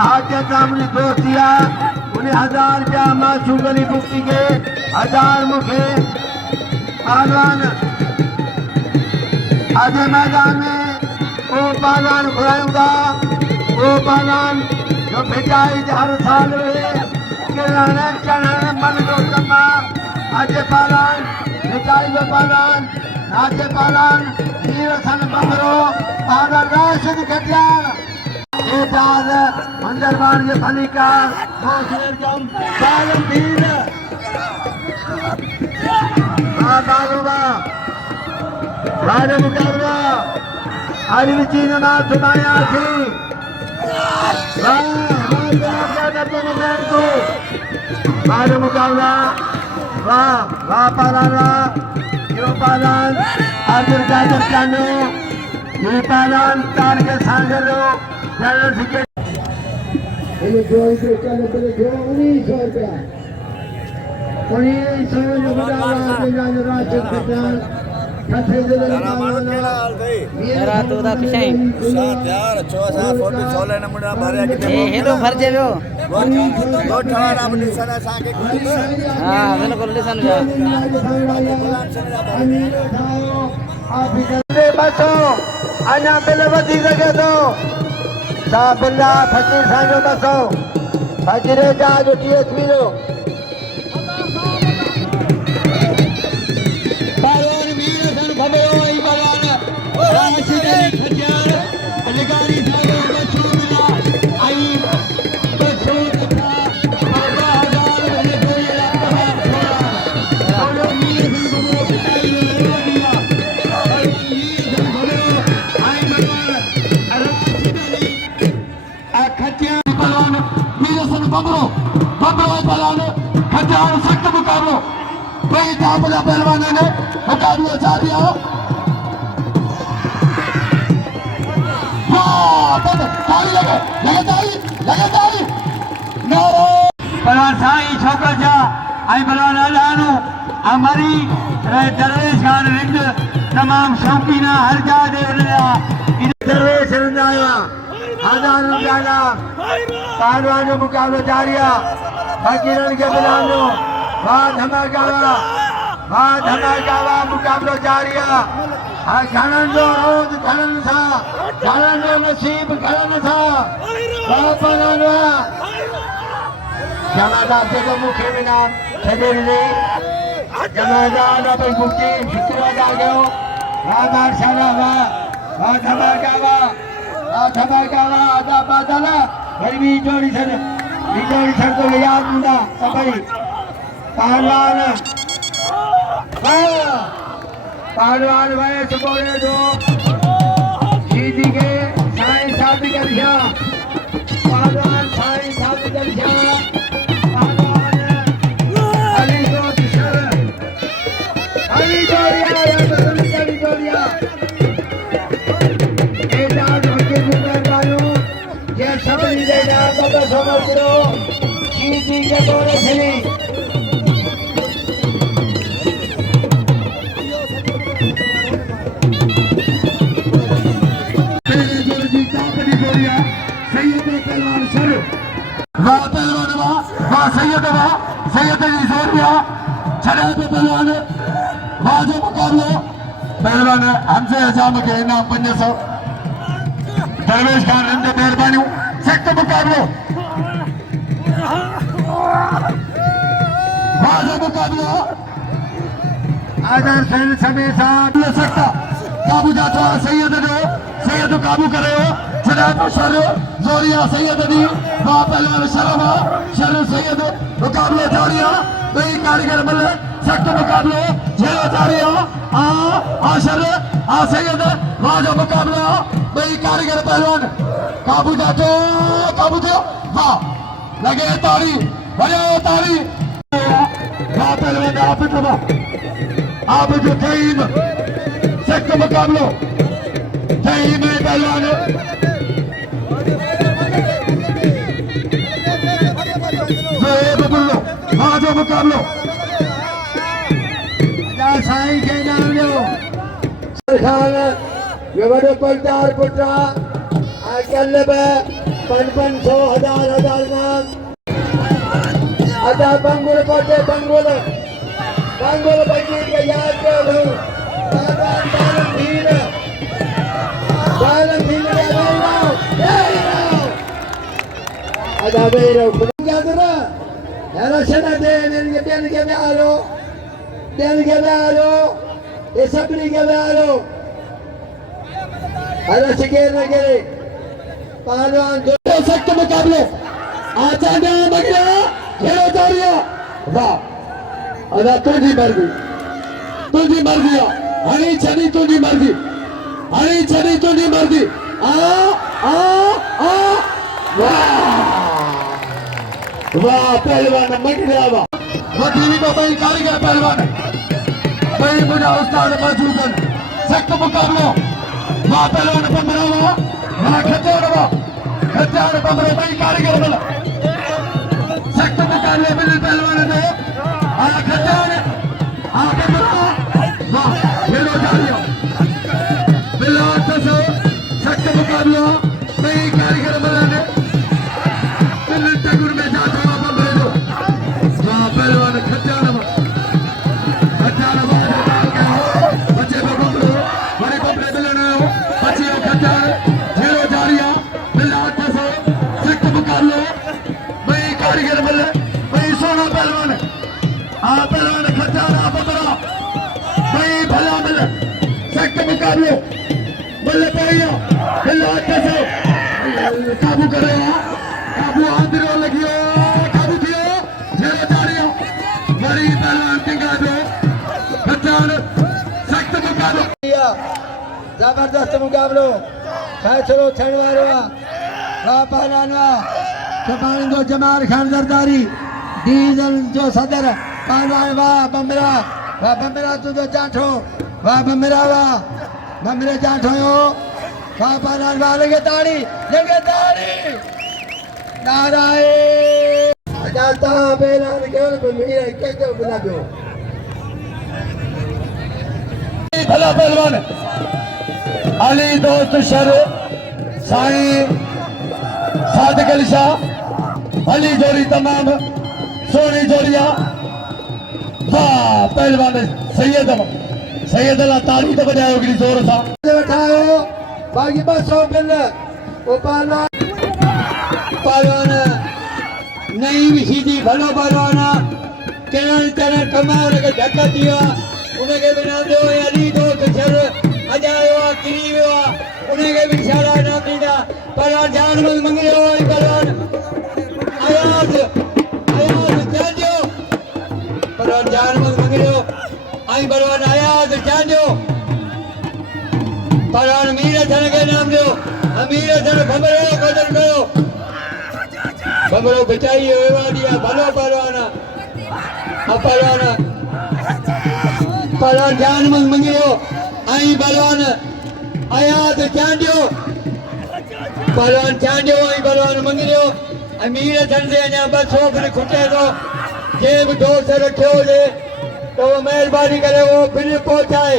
हाजिर सामने दोस्तिया उन्हें 1000 रुपया माशू गली बुक्ति के 1000 मुखे पहलवान आज मैदान में वो पहलवान घुराऊंगा वो पहलवान जो भिटाई हर साल मन को कमा आज पहलवान भिटाई जो पहलवान आज पहलवान वीरसन बंगरो पहलवान राशिद खटियार एजाज अंदरबान ये फलिका मोशेर जम सालम भीर बाबा राजा मुकाबला आज भी चीन में सुनाया थी राजा मुकाबला वाह वाह पालाना यो पालान आदिर जाकर जानो ये पालान तार के सांगे लो जनरल सिक्के ये जो इसे चले चले जो 1900 रुपया 1900 जो मुकाबला के जाने राजा खटान मेरा तो दा किशाई साथ यार 4 लेने मुंडा भरे के हे तो भर जेबो दो ठवार अब निशाना साके हां बिल्कुल निशान जा बसो अन्ना बिल वधी सके तो सा बिल्ला फकीर साजो बसो फकीर जा जो टीएसपी लो पहलवान ने मुकाबला जारी है ताली लगे ताली नारो पहलवान साईं छोकर जा आई पहलवान आलानु हमारी दरवेश खान रिंग तमाम शौकीना हर जा दे रहा दरवेश रिंग आया 1000 रुपया पहलवान जो मुकाबला जारी है फकीरन के बिलानो वाह धमाका मुकाबला जारी है घणन जो रोज घणन सा घणन जो नसीब घणन सा जमादार जेको मुखे बिना छॾे ॾिनी जमादार भाई मुक्ति शुक्रवार आ गयो वाह बादशाह वाह धमाका आदा बादला वरी भी जोड़ी छॾ तो याद हूंदा सभई पहलवान वयस बोले जो सीधी के साईं साथ कर दिया पहलवान साईं साथ कर दिया पहलवान अली को किशोर अली जोड़िया या बदली अली जोड़िया ये जान होके गुजर वालों ये सब लीजिए ना तो समझ लो सीधी के बोले चली पहलवान हमसे हजाम के इनाम 500 दरवेश खान रंग मेहरबानी सख्त मुकाबलो आदर सेन समय साथ सकता काबू जाता सैयद काबू करे हो जनाब शर जोरिया सैयद दी वहां पहलवान शर्मा शर सैयद मुकाबले जारिया कई कारीगर बल्ले सख्त मुकाबले झेलो जारिया आ शर आ सैयद वाजो मुकाबला कई कारीगर पहलवान काबू जातो वाह लगे तारी बजे तारी वाह पहलवान आप जो तईम सख्त मुकाबलो तईम पहलवान वाजो मुकाबलो साईं के नाम लो खान ये बड़े पलटार पुट्रा आजकल 500 1000 मान ada banggul pada banggul bagi ke yaad ke lu balan dhina ada beiro kudadra era shana de ben ke alo esabri ke alo ada sikir lagi पहलवान जो सख्त मुकाबले आचार्य बगड़ा खेलो जारिया वाह अदा तुझी मर्जी हरी छनी तुझी मर्जी आ वाह पहलवान मगड़ा वाह वो टीवी को भाई कारीगर पहलवान भाई मुझे उस्ताद मजूकन सख्त मुकाबलो वाह पहलवान पंद्रह वाह खच्चार बमरे भाई कारीगर बल सख्त मुकाबले में पहलवान ने खच्चार बमरा वाह खेलो जारियो बिल्ला तसो सख्त मुकाबला भाई कारीगर बल ने बिल्ला टगुर में जाता बमरे दो वाह पहलवान खच्चार बच्चे बमरो बड़े बमरे बिल्ला बच्चे खच्चार कारीगर बल्ले भाई सोना पहलवान पहलवान खचारा बमरा भाई भला मिले सख्त मुकाबले बल्ले पाइयो बिल्ला कैसे काबू करे काबू आंदरो लगियो काबू थियो जेरो जारियो बड़ी पहलवान टिंगा दो खचार सख्त मुकाबले जबरदस्त मुकाबलो फैसलो छणवारो पहलवान चपानी जो जमाल खान जरदारी डीजल जो सदर पहलवान वाह बमरा तू जो जाठो वाह बमरे जाठो यो वाह पहलवान वाह लगे ताड़ी नाराए जाता पहलवान केवल मेरा कैसे बुला दो भला पहलवान अली दोस्त शर साईं सादिक अली शाह अली जोड़ी तमाम सोनी जोड़िया वाह पहलवान सैयद अल्लाह ताली तो बजाओ गिरी जोर सा बैठाओ बाकी 200 बिल वो पहलवान नहीं भी सीधी भलो पहलवान केरल कमाल के धक्का दिया उनके बिना दो अली दोस्त शर अजायो गिरी हुआ उनके भी सारा नाम दीदा पर जान मन मंगे हो पहलवान आयाज जानो पर जान मन मंगे हो आई पहलवान आयाज जानो पहलवान मीर धन के नाम दो अमीर धन खबरो कदर करो खबरो बचाइए वेवा दिया भलो पहलवान पहलवान जान मन मंगे हो आई पहलवान आयाज जानो पहलवान चांडियो आई पहलवान मंगलियो अमीर धन से अञा 200 बिल खुटे तो जे भी दोस्त रखियो हुजे तो मेहरबानी करे वो बिल पहुंचाए।